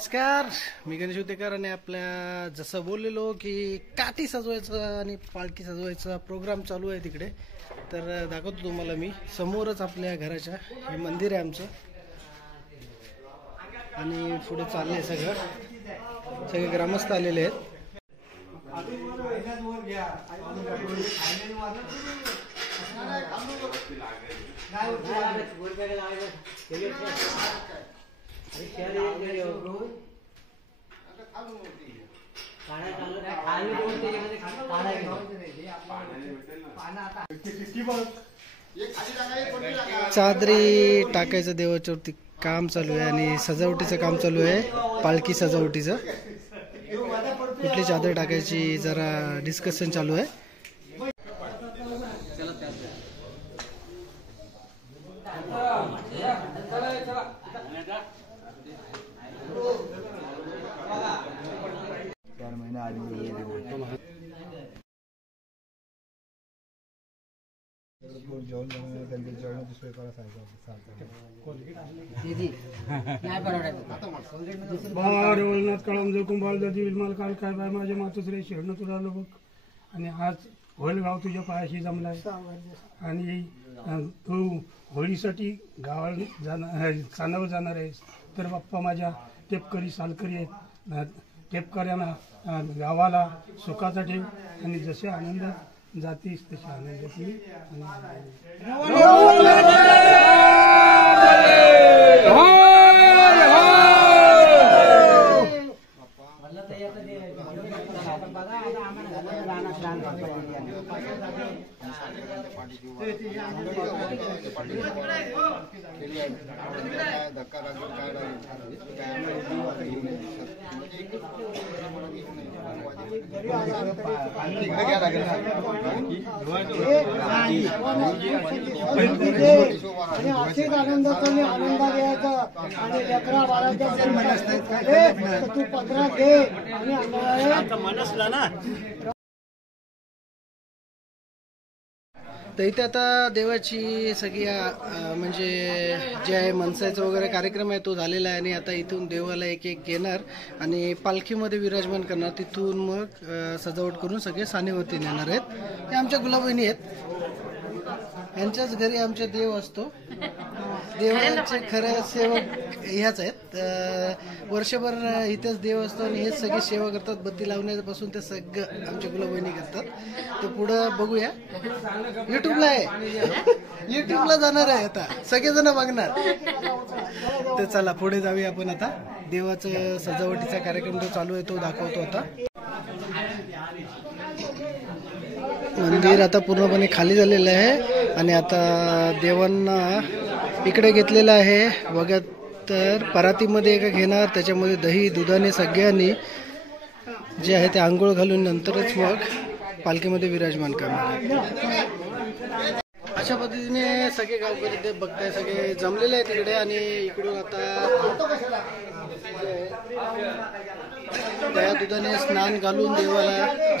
नमस्कार, मी गणेश उतेकर आणि आपल्या जसं बोललेलो की काठी सजवायचं आणि पालखी सजवायचा प्रोग्राम चालू आहे तिकडे. तर दाखवतो तुम्हाला मी. समोरच आपल्या घराच्या हे मंदिर आहे आमचं आणि पुढे चाललंय सगळे ग्रामस्थ आलेले आहेत. चादरी टाकायचं देवाच्यावरती काम चालू आहे आणि सजावटीचं काम चालू आहे. पालखी सजावटीचं कुठली चादर टाकायची जरा डिस्कशन चालू आहे. काय बाय माझ्या मातोश्री शेरण तुला बघ आणि आज होळगाव तुझ्या पायाशी जमलाय आणि तू होळीसाठी गावाला जाणार चांदावर जाणार आहेस. तर बाप्पा माझ्या टेपकरी सालकरी आहेत. टेपकऱ्यांना गावाला सुखाचा ठेव आणि जसे आनंद जातीस तसे आनंद ती. अशीच आनंदाचा आनंद घ्यायचा आणि लेकरा बाळाच्या तू पत्रा घे आणि मनसला ना. तर इथे आता देवाची सगळी म्हणजे जे आहे मनसायचं वगैरे कार्यक्रम आहे तो झालेला आहे आणि आता इथून देवाला एक एक घेणार आणि पालखीमध्ये विराजमान करणार. तिथून मग सजावट करून सगळे सानेवरती नेणार आहेत. हे आमच्या गुलाबहिणी आहेत. यांच्याच घरी आमचे देव असतो. देवाचे खरं सेवक ह्याच आहेत. वर्षभर इथेच देव असतो आणि हेच सगळे सेवा करतात. बत्ती लावण्यापासून ते सगळं आमच्या गुलाबहिणी करतात. तर पुढं बघूया. युट्यूबला आहे, युट्यूबला जाणार आहे आता सगळेजण बघणार. तर चला पुढे जाऊया आपण. आता देवाचं सजावटीचा कार्यक्रम जो चालू आहे तो दाखवतो. आता मंदिर आता पूर्णपणे खाली झालेलं आहे आणि आता देवांना इकडे घेतलेलं आहे. बघा तर परातीमध्ये एका घेणार, त्याच्यामध्ये दही दुधाने सगळ्यांनी जे आहे ते आंघोळ घालून नंतरच मग पालखीमध्ये विराजमान करणार. अशा पद्धतीने सगळे गावकरी ते बघताय, सगळे जमलेले आहेत तिकडे आणि इकडून आता दया दुधाने स्नान घालून देवाला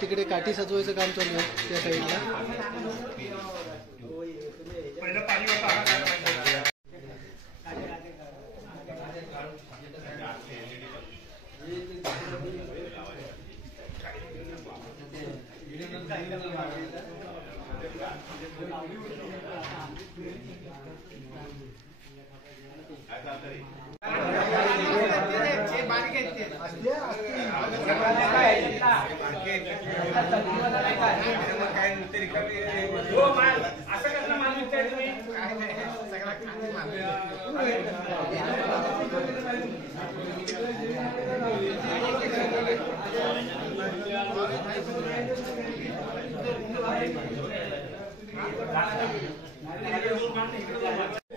तिकडे काठी सजवायचं काम चालू आहे त्या साईडला.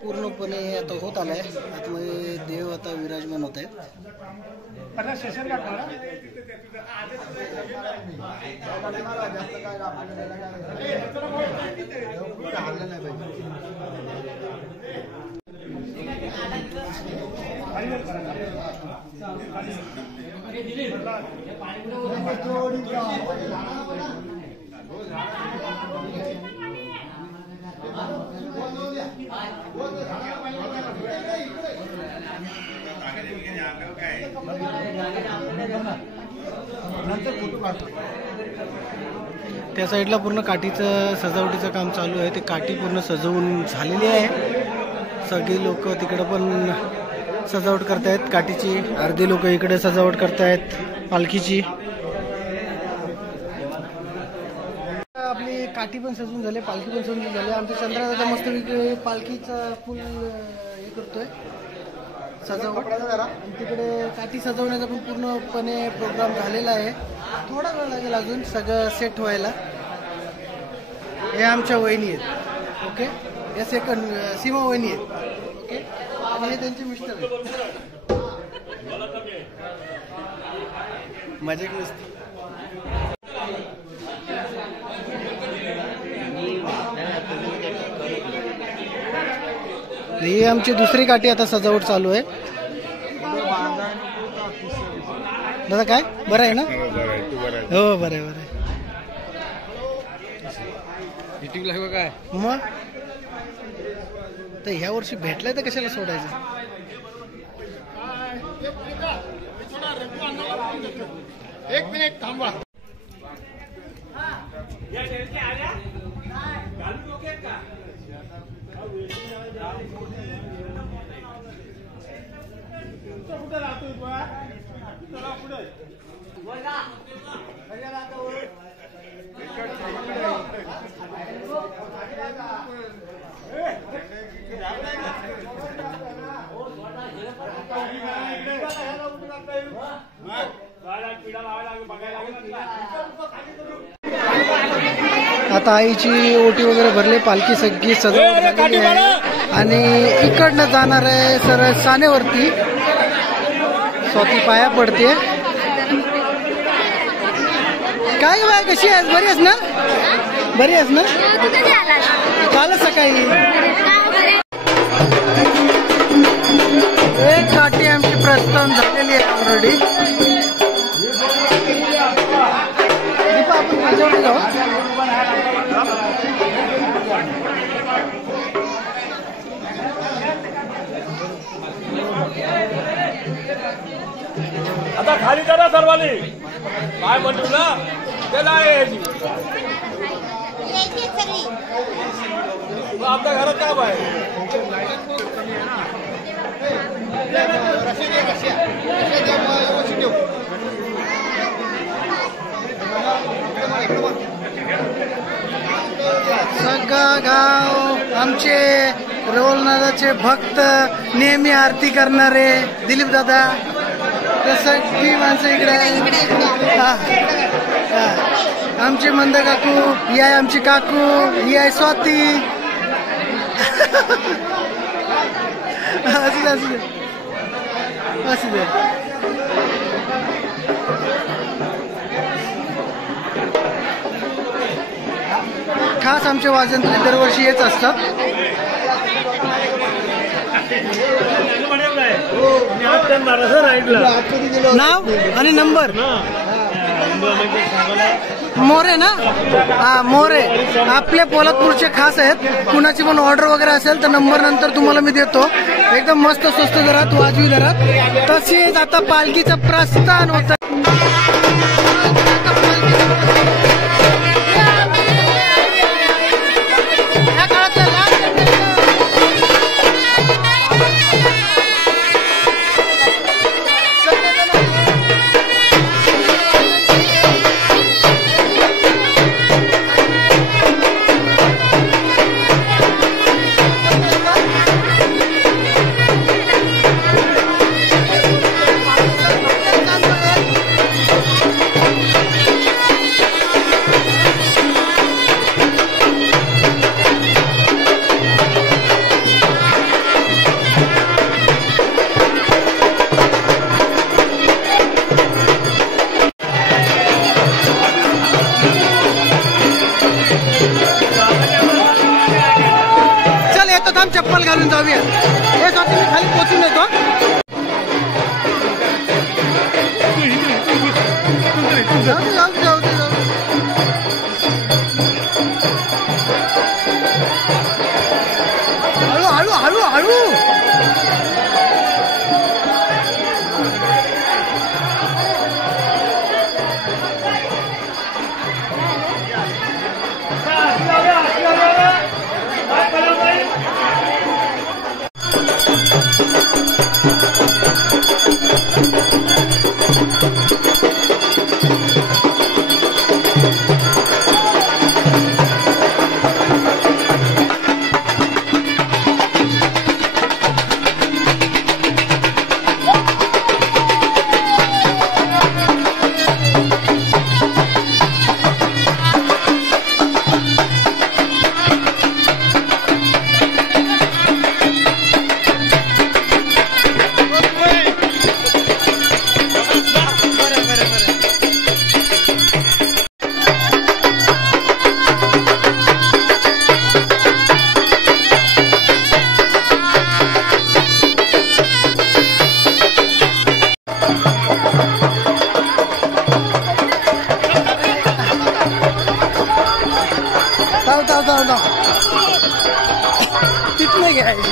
पूर्णपणे आता होत आलाय. आतमध्ये देव आता विराजमान होत आहेत. त्या साईडला पूर्ण काठीचं सजावटीचं काम चालू आहे. ते काठी पूर्ण सजवून झालेली आहे. सगळी लोक तिकडं पण सजावट करतायत काठीची. अर्धे लोक इकडे सजावट करतायत पालखीची. आपली काठी पण सजून झाली, पालखी पण सजून झाली. आमच्या चंद्रदादा मस्त पालखीचा फुल हे करतोय सजावट. आणि तिकडे काठी सजवण्याचा पण पूर्णपणे प्रोग्राम झालेला आहे. थोडा वेळ लागेल अजून सगळं सेट व्हायला. हे आमच्या वहिनी आहेत. ओके, या सेकंड सीमा वहिनी आहेत. ओके, आणि हे त्यांचे मिस्टर आहेत. मजा नसते. ही आमची दुसरी काठी आता सजावट चालू आहे. दादा काय बरं आहे ना? हो बरं आहे बरं आहे. काय मग तर ह्या वर्षी भेटलाय तर कशाला सोडायचं. एक मिनिट थांबा. आता आईची ओटी वगैरे भरली. पालखी सगळी सजावट झालेली आहे आणि इकडनं जाणार आहे सरळ सानेवरती. स्वाती पाया पडते. काय बाय कशी आहेस? बरी आहेस ना? बरी आहेस ना? काल सकाळी एक काठी आमची प्रस्थान झालेली आहे ऑलरेडी. दीपा आपण माझ्यावर जाऊ. आता खाली करा सर्वांनी. काय म्हणतो ना त्याला आपल्या घरात काम आहे. सगळं गाव आमचे रवलनाथाचे भक्त, नेहमी आरती करणारे दिलीप दादा, सगळी माणसं इकडे आहे. आमचे मंद काकू, ही आहे आमची काकू, ही आहे स्वाती. असू दे असू दे असू दे. खास आमचे वाजंत्री दरवर्षी येत असतात. नाव आणि नंबर मोरे ना? हा मोरे आपल्या पोलादपूरचे खास आहेत. कुणाची पण ऑर्डर वगैरे असेल तर नंबर नंतर तुम्हाला मी देतो. एकदम मस्त स्वस्त दरात, वाजवी दरात. तसेच आता पालखीचं प्रस्थान होतं. चप्पल घालून जाऊया. हे साठी मी खाली पोचून येतो. जाऊ जाऊ जाऊ जाऊ. हळू हळू हळू हळू. जाऊ तिथनं घ्यायची.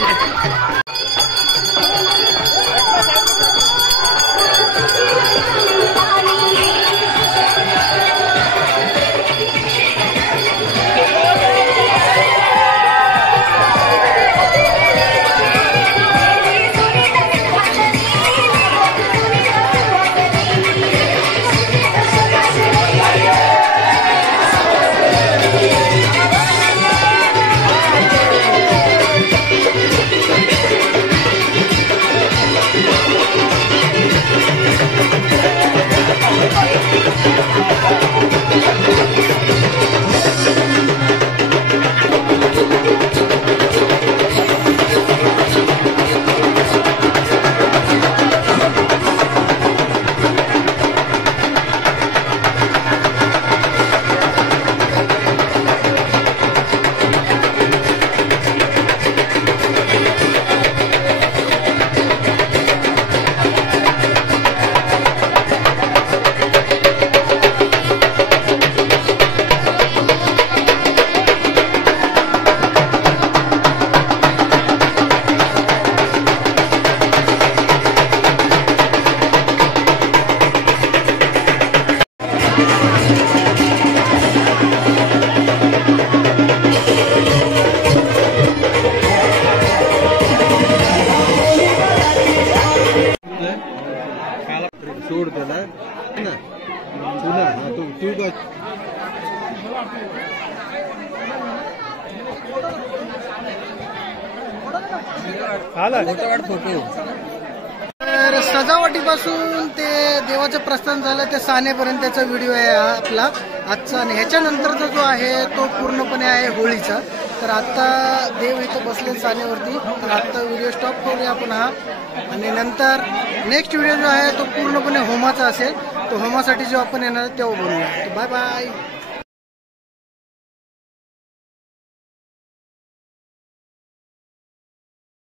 सोड त्याला ना तुला तू फोटो. तर सजावटीपासून ते देवाचं प्रस्थान झालं ते सानेपर्यंतचा व्हिडिओ आहे हा आपला आजचा. आणि ह्याच्यानंतरचा जो आहे तो पूर्णपणे आहे होळीचा. तर आता देव इथं बसले सानेवरती. तर आता व्हिडिओ स्टॉप करूया आपण हा. आणि नंतर नेक्स्ट व्हिडिओ जो आहे तो पूर्णपणे होमाचा असेल. तो होमासाठी जो आपण येणार तेव्हा बनवूया. Bye bye.